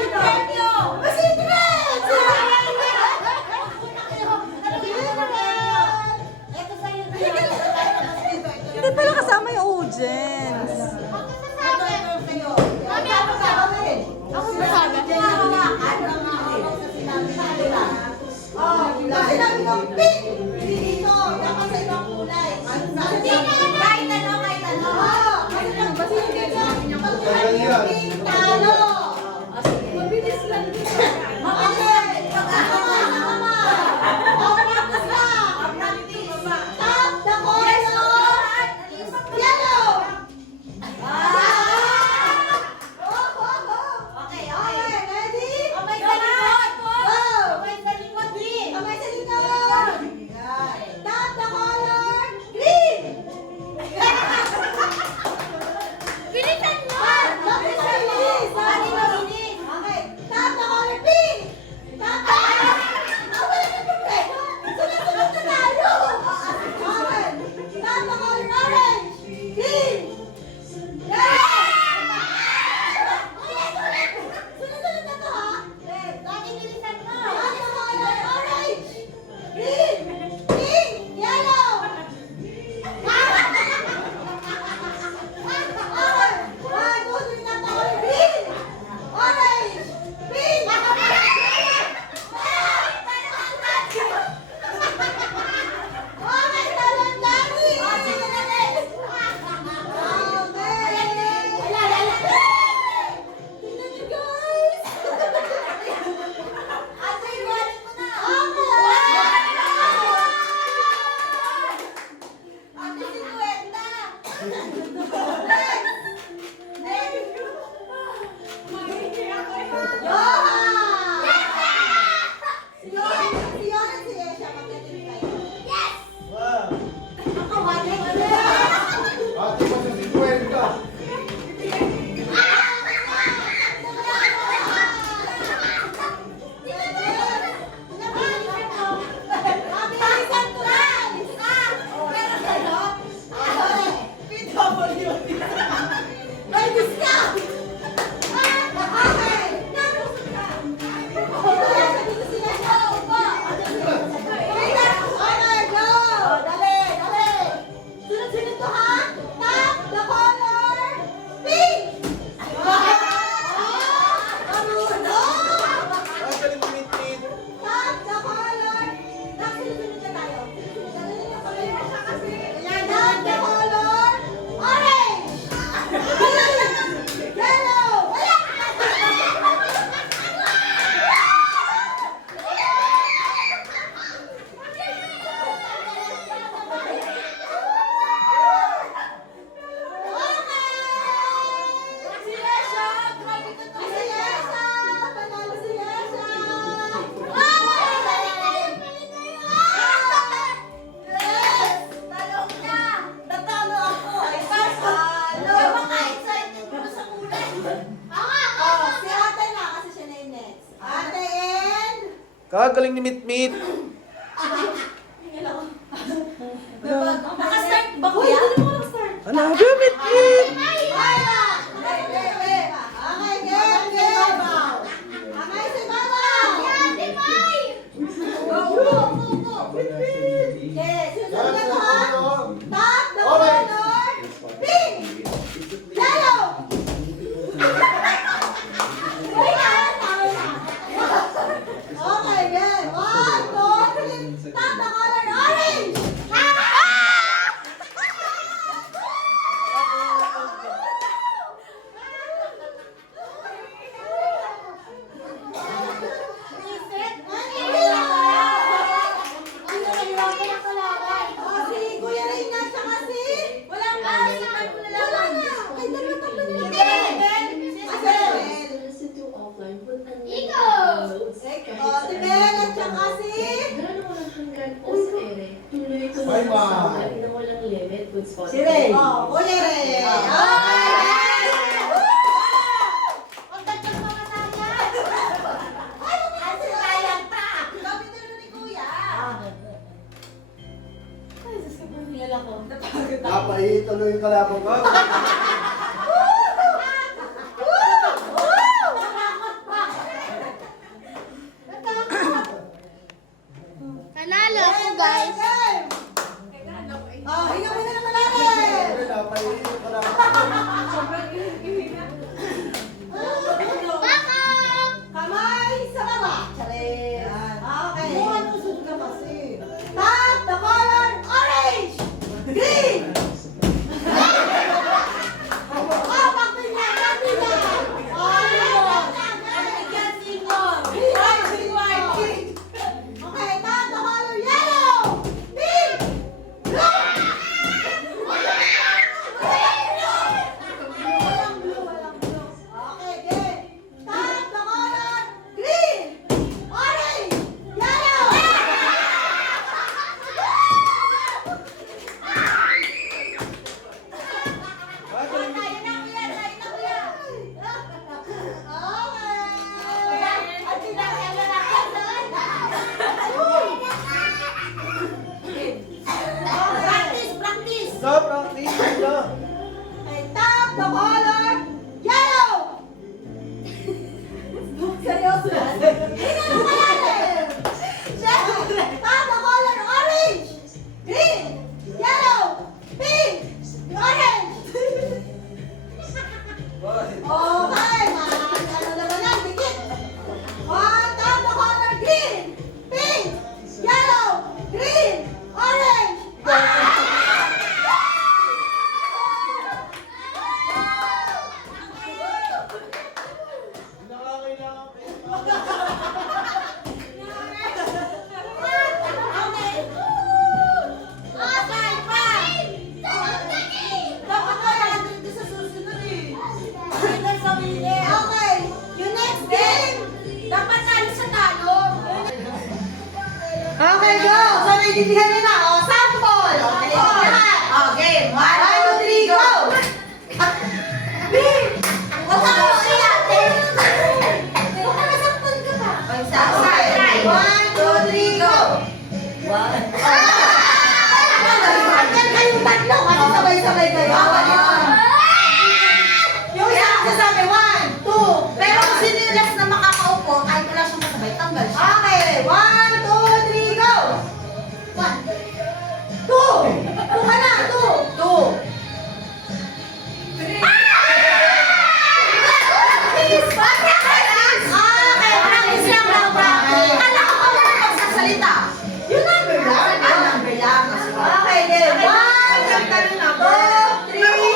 yung premyo! Secret! Ito sa'yo na yan. Hindi pala kasama yung audience. Mami, ano ka? Ako sinasabi. Sinabi ko, pink! Hindi dito. Dapat sa ibang kulay. Kahit ano, kahit ano. Kasi lang, basta yung ganyan. Pag sinabi yung pink, talo. Mabilis lang dito. Mabilis. Pag-ahama. Practice lang. Tap the color. Yellow. Okay, okay. Ready? Kamay sa likod. Go. Kamay sa likod, din. Kamay sa likod. Tap the color. Green. Bilisan mo. Mabilis, mabilis. Mabilis. Okay. Tap the color pink. Tap the color. Wala na problema. Sunod-sunod na tayo. Okay. Tap the color orange. Green. Sunod-sunod na to, ha? Lagi bilisan mo. Tap the color orange. Green. Pink. Yellow. Ate mo sa 50. Kagaling ni Mitmit. Naka-start ba kuya? Ano ba, Mitmit? Bye, Ma. Si Ray. Oh, Kuya Ray. Ang ganda ng mga sayang. Ay, sayang pa. Kapit na ni Kuya. Ay, Diyos ko, nilala ko. Napagod ako. Napaituloy yung kalabang ko. guys. Oh, hinga mo na naman natin. Kamay sa baba. Charis. Okay. Tap the color orange. Green. Stop, practice. Stop. Tap the color yellow. Seryoso na. Tingnan mo kaya. Siyempre, tap the color orange, green, yellow, pink, orange. Okay, ano naman yan, dikit. One, tap the color green, pink, yellow, green, orange. Okay, yung next game, dapat talo sa talo. Okay, go! So, naiintindihan niyo na. O, sample! Okay, lahat. O, game. 1, 2, 3, go! Huwag ka mo iyate. Sample ka ba? Okay, 1, 2, 3, go! Yan kayong tatlo kasi sabay-sabay kayo. Yung isa sasabi, 1, 2. Pero kung sino yung last na makakaupo, kahit wala siyang masabay, tanggal siya. Okay, 1, 2, 3, go! 1, 2. 2 ka na, 2. 2. Practice lang daw, practice. Kala ko pa naman magsasalita. Yung number lang. Number lang. Okay, then 1, 2, 3,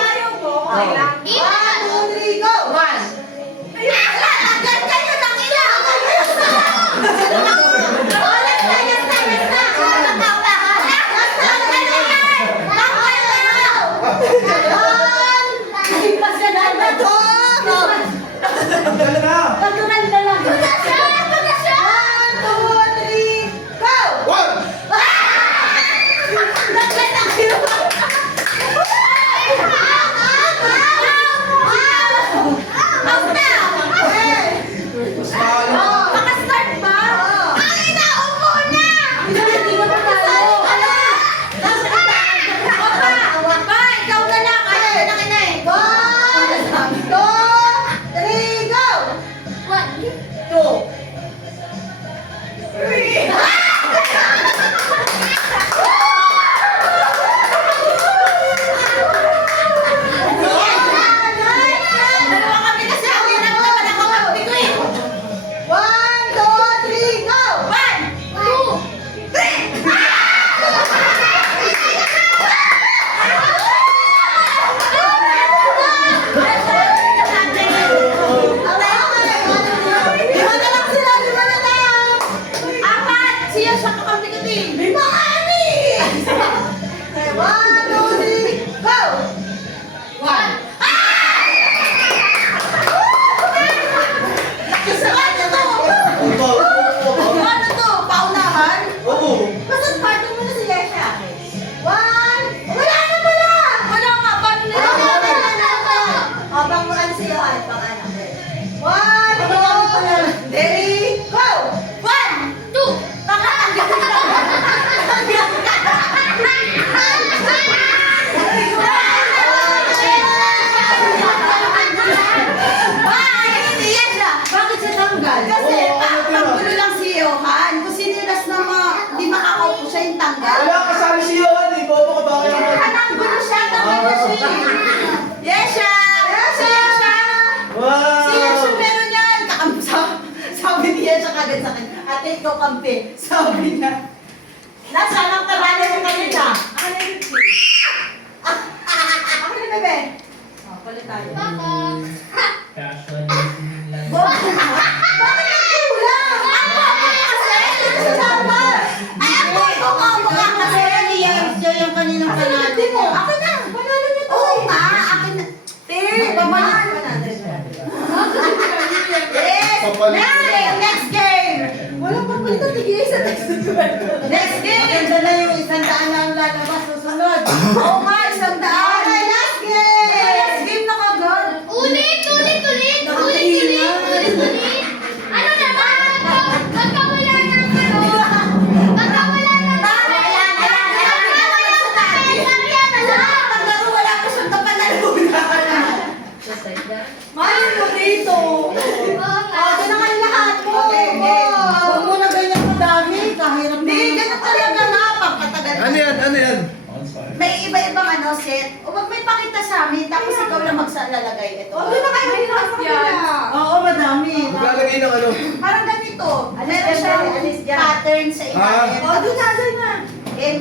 Wala kasali si Johan, eh. Bobo ka ba kayo? Anak gulo siya, tama siya. Yes, siya. Yes, siya. Wow! Si Yesha meron yan. Sabi niya siya kagad sa akin, ate, ikaw kampi. Sabi niya. Nasaan ang tabala mo kanina? Ako na yung Ako na, bebe. O, palit tayo. Bakit ang kulang? Kasi, sinama. Ay, ako, mukha kasi. Siya yung kaninang panalo. Ako na, panalo niyo to. Oo nga, akin na. Pamalit. Yes! Next game! Walang papalitan, tig-isa next game. Next game! Ganda na yung 100 na ang lalabas susunod. Oo nga, 100. Okay, last game! Last game na kagad. Ulit! Ano naman? Magkawala ng ano? Magkawala ng Wala pa siyang kapanalunan. Mayon mo dito. Doon na kayo lahat mo. Huwag mo na ganyan kadami. Kahirap na. Hindi, ganyan talaga nga. Pagkatagal. Ano yan? Ano yan? May iba-ibang set. O wag may pakita sa amin. Tapos ikaw lang magsalalagay ito. Huwag na kayo Oo, madami. Maglalagay ng ano? Parang ganito. Meron siyang pattern sa ilalim. Oh, doon na. Game.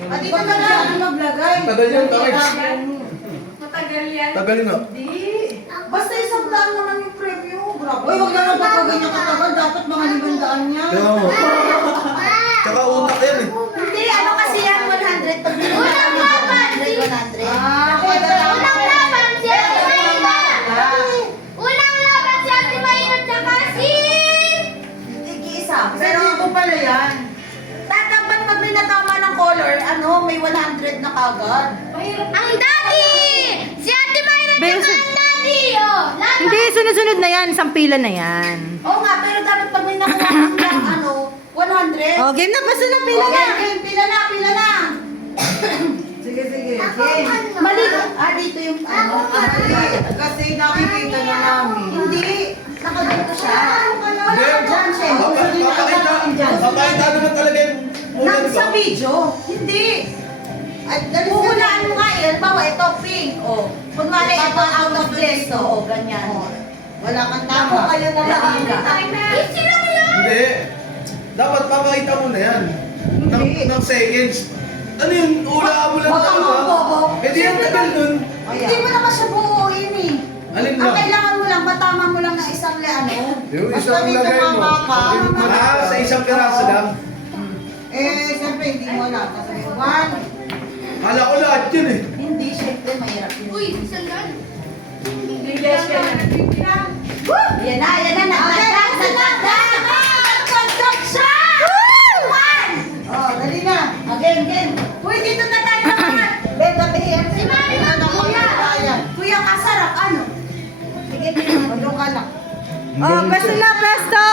Dito na lang maglagay. Tagal yan, tagal. Matagal yan. Tagal na. Basta isang daan naman yung preview. Grabe. Uy, wag naman pagkaganyan katagal. Dapat mga 500 niya. Kaya mo. Tsaka utak yan eh. Hindi, ano kasi yan, 100. Pag Unang laban, 100. Unang laban si Ate Mayra! Unang laban si Ate Mayra tsaka si... Tig-isa. Pero ako pala yan. Dapat pag may natama ng color, may 100 na kagad. Ang daddy! Si Ate Mayra tsaka ang daddy! Oh, laban! Hindi, sunod-sunod na yan. Isang pila na yan. Oo nga, pero dapat pag may nakuha ng 100. Oh, game na. Basta na pila na. Okay, pila na. Sige. Game. Mali. Dito yung Kasi nakikita na namin. Hindi. Nakadito siya. Hindi. Diyan, syempre. Papakita naman talaga yung ulan Sa ko. video. Hindi. Huhulaan mo nga yan. Bawa, ito pink. O. Kunwari, ito out of place. O, ganyan. Wala kang tama. Ako kayo na lang. Easy lang yun! Hindi. Dapat papakita mo na yan. Ng seconds. Ano yun? Ulaan mo lang Huwag kang talaga. magbobo. Eh di ang tagal nun. Hindi mo naman siya buuin eh. Alin Ang lang? kailangan mo lang, matama mo lang ng isang Yung Basta isang dito lagay mo. mama Sa isang piraso lang. Siyempre, hindi mo alam. Kasi one, Kala ko lahat yun eh. hindi, siyempre, mahirap yun. Uy, isang gan. Yan na, nagdagdag siya! One! Oh, dali na. Again. Uy, dito na tayo naman. Ben, Si Mami, Kuya. Kuya, kasarap, ano? Sige, tulong ka lang. Oh, pwesto na, pwesto!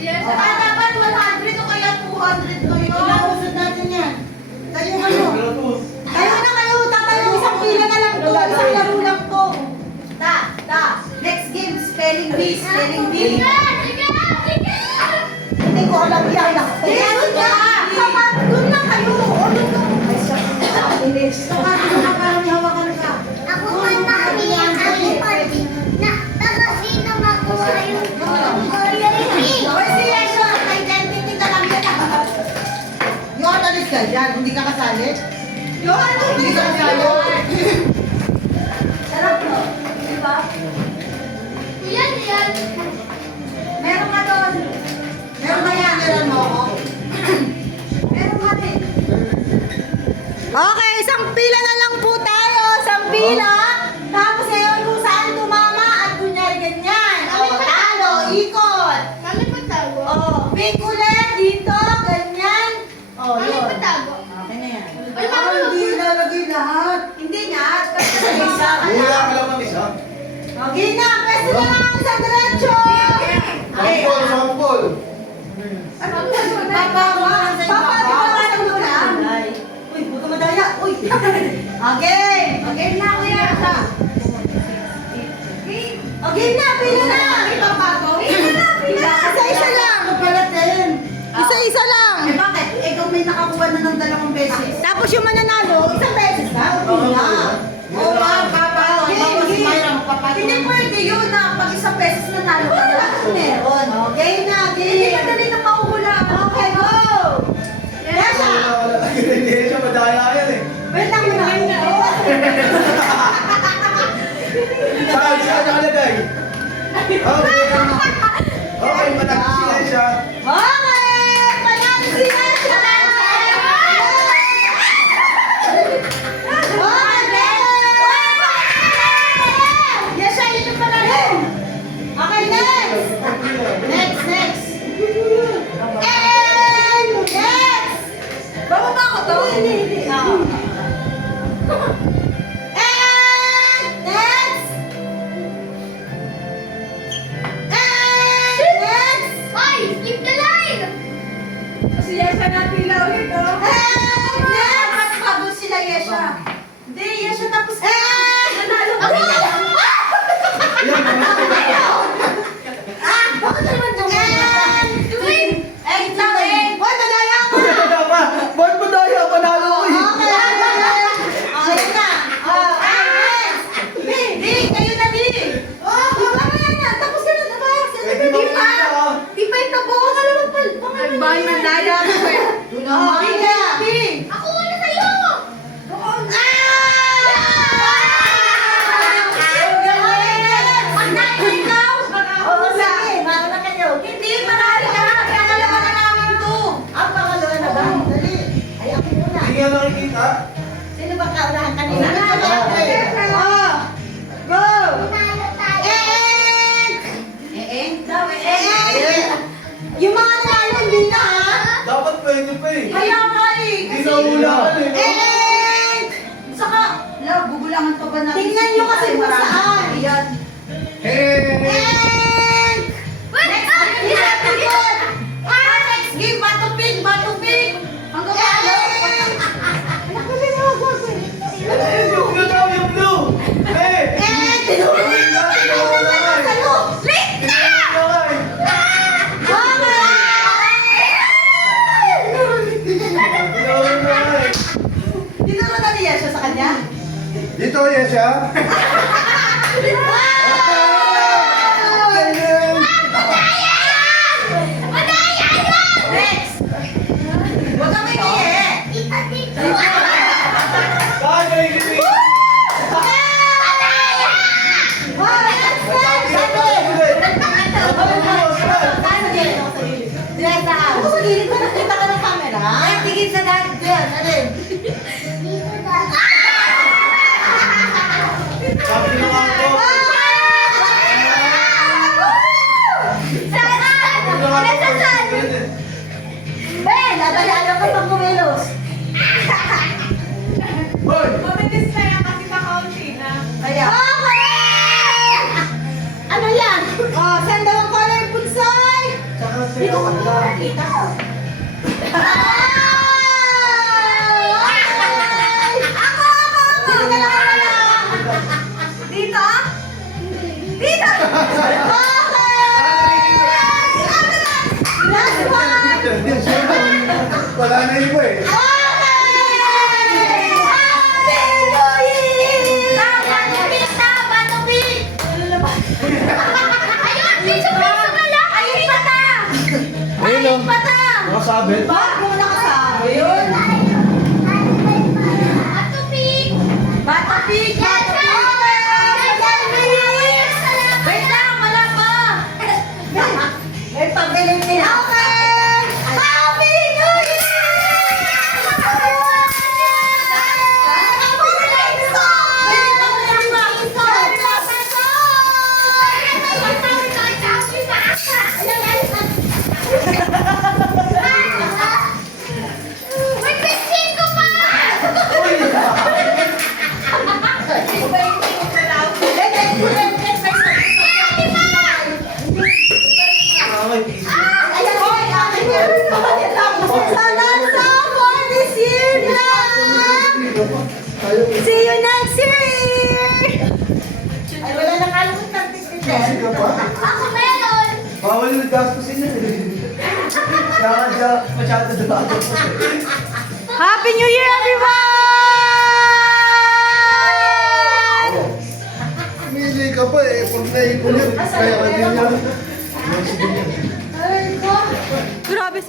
Dapat 100 o kaya 200 to yun. Inausad natin yan. Kayo ano? Kayo, tatayo. Isang pila na lang to. Isang laro lang to. Next game, spelling bee. Sige! Hindi ko alam yan. Doon lang kayo. O, doon lang. Ay, siya. Saka, doon ka parang may hawakan ka. Ako man nahiya ang party na taga-sino makuha yung Oy, si Yesha, identity ka lang yan. Yon, alis ka yan. Hindi ka kasali? Yon, hindi ka kasali. Sarap no? Diba? Yan. Meron ka doon. Meron ka yan. Meron mo ako. Meron ka din. Okay, isang pila na lang po tayo. Isang pila. Tapos ngayon kung saan tumama at kunyari ganyan. O, talo, ikot. Kami patago. O, big ulit dito, ganyan. O, Kami yun. patago. Okay na yan. Ay, mama, Hindi ilalagay lahat. Hindi nga. Kasi sa isa ka Ulaan na. ka lang ng isa. Okay na, pwesto na lang sa diretso. Sampol. Papa, di ba mo lang? Uy, huwag ka madaya. Uy. Okay. Okay na, kuya. Okay na, pila na. Pila na. Isa-isa lang. Pala din. Isa-isa lang. Bakit? meron. Okay na, game. Hindi madali na pauhula. Okay, go! Yesha! Hindi siya madaya yan eh. Wait lang muna. Saan nakalagay? Okay. Okay, matapos si Yesha. Okay! Panalo si Yesha! Yesha, ito pala rin. Okay, next. Next. And next. Bababa ko to? Hindi. And next. And next. Hoy, skip the line! Si Yesha na pila ulit, oh. And next. Habol sila, Yesha. Hindi, Yesha tapos. And nanalo ka rin. Bakit naman daw? And win. And lang eh. Hoy, madaya ako. Wala pa. Ba't madaya? Panalo ko eh. Okay. Okay na. Di, kayo na, Di. Mamaya na. Tapos ka na, diba? Pwede mo Di pa. ah. Di pa yung tapos. Alam mo pa. Nagbahay ng daya ako eh. Di ka. Di. Ako muna sa'yo! Hindi, marami ka. Pangalawa na namin to. Ang pangalawa na ba? Dali. Ay, ako muna. Hindi nga nakikita. Sino ba kaunahan kanina? Ah. Go! Nanalo tayo! Yung mga nanalo, hindi na ha? Dapat pwede pa eh. Kaya nga eh. Hindi na ulaan eh. Saka, gugulangan pa ba natin? Tingnan nyo kasi kung saan. Ayan. Wait! Next game, batupig. Hanggang ano? Ano yun? Yung blue daw, yung blue. Eh. Tinulungan na sa'yo. Tinulungan na niya siya sa kanya? Dito, Yesha. Next! Huwag kang maingay Bagay kasi. Sabi ng ako. Hoy! Mabilis na yan kasi nakaunti na. Ano yan? Oh, saan daw ang color punsay? Tsaka sa'yo ka lang. Dito? Dito! Last one! Wala na iba eh. Ayun Nakasabit. Bakit mo nakasabi yun? Batapig! Wait lang, wala pa! May pagdaling nila. Happy New Ay, easy. Salasa for this year lang! See you next year! Ay, wala nang alam ng Easy ka pa? Ako meron! Bawal yung gastusin yun eh. Kaya ka masyado daw. Happy New Year, everyone! Mili ka pa eh. Pag naipon yun, kaya ka din yan. Ay, ko. Grabe,